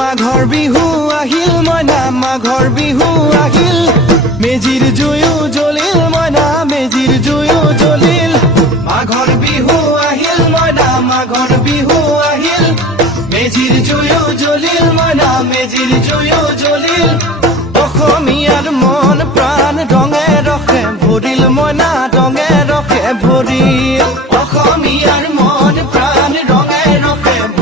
মাঘৰ বিহু আহিল মইনা মাঘৰ বিহু আহিল মেজিৰ জুয়ো জ্বলিল মইনা মেজিৰ জুয়ো জ্বলিল মাঘৰ বিহু আহিল মইনা মাঘৰ বিহু আহিল মেজিৰ জুয়ো জ্বলিল মইনা মেজিৰ জুয়ো জ্বলিল অসমীয়াৰ মন প্ৰাণ ৰঙে ৰসে ভৰিল মইনা ৰঙে ৰসে ভৰিল অসমীয়াৰ মন